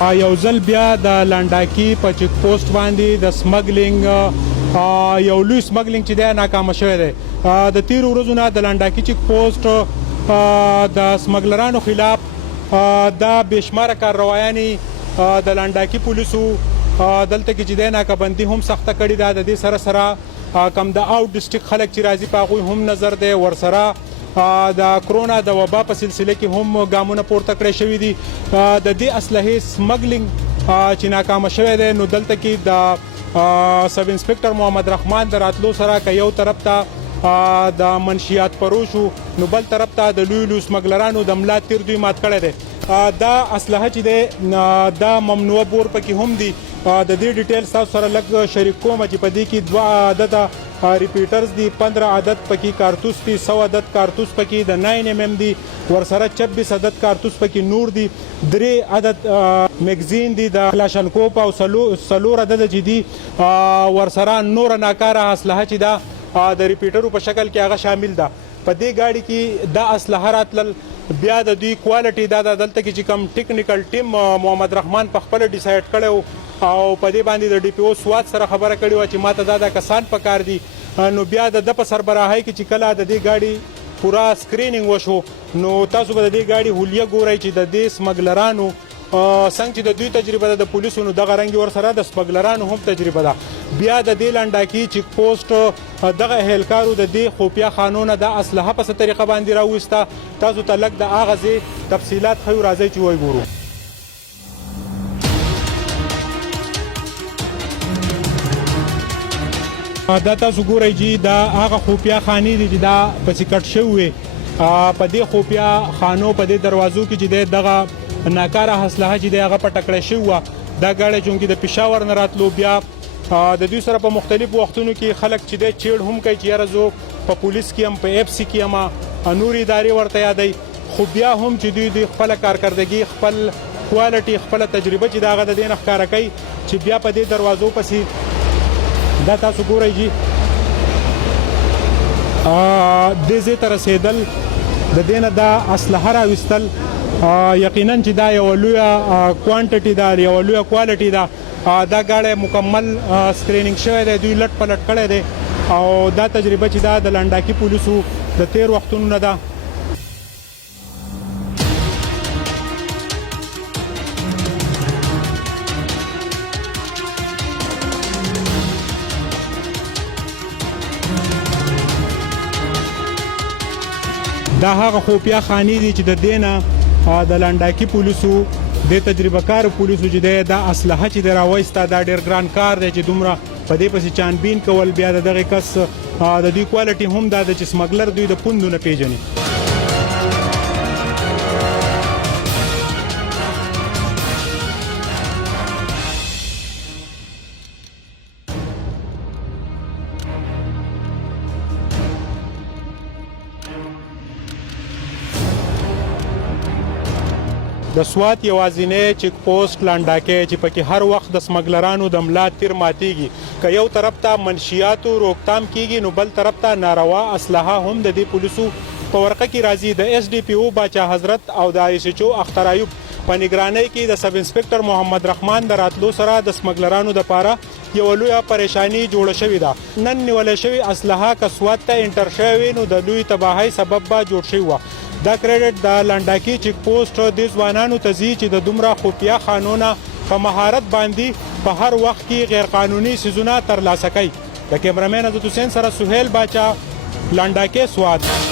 یو ځل بیا د لنډاکي په چیک پوسټ باندې د سمګلینګ یو لوی سمګلینګ چې دی ناکامه شوی دی. د تیرو ورځو نه د لنډاکي چیک پوسټ د سمګلرانو خلاف دا بېشماره کارروایانې د لنډاکي پولیسو دلته کې چې دی ناکهبندي هم سخته کړې ده. د دې سره سره کم د آوټ ډسټرکټ خلک چې راځي په هغوی هم نظر دی ورسره د کرونا د وبا په سلسله کې هم ګامونه پورته کړی شوي دي. د دې اسلحې سمګلینګ چې ناکامه شوی دی نو دلته کې د سب انسپکټر محمد رحمان د راتلو سره که یو طرف ته د منشیات فروشو نو بل طرف ته د لوی لوی سمګلرانو د ملا تیر دوی مات کړی دی. دا اسلحه چې دی دا ممنوعه بور پکې هم دي. د دې ډیټیل تاسو سره لږ شریک کوم چې په دې کې 2 عدد ریپیټرز دي، 15 عدد پکې کارتوس دي، 100 عدد کارتوس پکې د 9mm دي، ورسره 26 عدد کارتوس پکې نور دي، 3 عدد میگزین دي د کلاشنکوف او 4 عدد چې دي ورسره نور ناکاره اسلحه چې دا د ریپیټرو په شکل کې هغه شامل ده. په دې گاډي کې دا اسلحه راتلل بیا د دوی کوالټي دا دلته کې چې کوم ټیکنیکل ټیم محمد رحمان په خپل ډیسایډ کړو او په دې باندې د ډي پی او سواد سره خبره کړې و چې ماته دا کسان پکار دي. نو بیا د په سربراهۍ کې چې کله د دې گاډي پورا سکرینینګ وشو نو تاسو به د دې گاډي هولیا ګورئ چې د دې سمګلرانو څنګه چې د دوی تجربه ده د پولیسو نو دغه رنګ ورسره د سمګلرانو هم تجربه ده. بیا د دې لنډاکي چیک پوسټ دغه اهلکارو د دې خفیه خانونه د اسلحه په څه طریقه باندې راوسته. تاسو ته لږ د هغه ځای تفصیلات ښیو، راځئ چې وګورو. دا تاسو ګورئ چې دا هغه خفیه خانې دي چې دا پسې کټ شوي وې. په دې خفیه خانو په دې دروازو کې چې دی دغه ناکاره اسلحه چې دی هغه پټه کړې شوې وه. دا ګاډی چونکې د پېښور نه راتلو بیا د دوی سره په مختلفو وختونو کې خلک چې دی چیړ هم کوي چې یاره زه په پولیس کې یم، په اف سی کې یم، نورې ادارې ورته یادوي. خو بیا هم چې دوی خپله کارکردګي، خپل کوالټي، خپله تجربه چې د هغه د دې نه ښکاره کوي چې بیا په دې دروازو پسې دا تاسو ګورئ چې دې ځای ته رسېدل، د دې نه دا اسلحه راویستل یقینا چې دا یوه لویه کوانټټي ده، یوه لویه کوالټي ده. دا ګاډی مکمل سکرینینګ شوی دی، دوی لټ پلټ کړی دی او دا تجربه چې دا د لنډاکي پولیسو د تیر وختونو نه ده. دا هغه خفیه خانې دي چې د دې نه د لنډاکي پولیسو د تجربه کار پولیسو چې دی دا اسلحه چې دی راوایسته دا ډېر ګران کار دی چې دومره په دې پسې چانبین کول. بیا د دغې کس د دوی کوالټي هم دا ده چې سمګلر دوی د پوندو نه پیژني. د سوات یوازینی چیک پوسټ لنډاکی چې پکې هر وخت د سمګلرانو د ملا تیر ماتیږي. که یو طرف ته منشیاتو روکتام کیږي نو بل طرف ته ناروا اسلحه هم د دې پولیسو په ورقه کې راځي. د ایس ډي پی او باچا حضرت او د آی ایس ایچ او اختر ایوب په نگرانۍ کې د سب انسپکټر محمد رحمان د راتلو سره د سمګلرانو دپاره یوه لویه پریشاني جوړه شوې ده. نن نیولی شوې اسلحه که سوات ته انټر شوې وي نو د لوی تباهۍ سبب به جوړ شوی وه. دا کریډټ د لنډاکي چیک پوسټ د ځوانانو ته ځي چې د دومره خفیه خانونه په مهارت باندې په هر وخت کې غیر قانوني څیزونه ترلاسه کوي. د کیمرامین عزت حسین سره سهیل باچا، لنډاکی، سوات.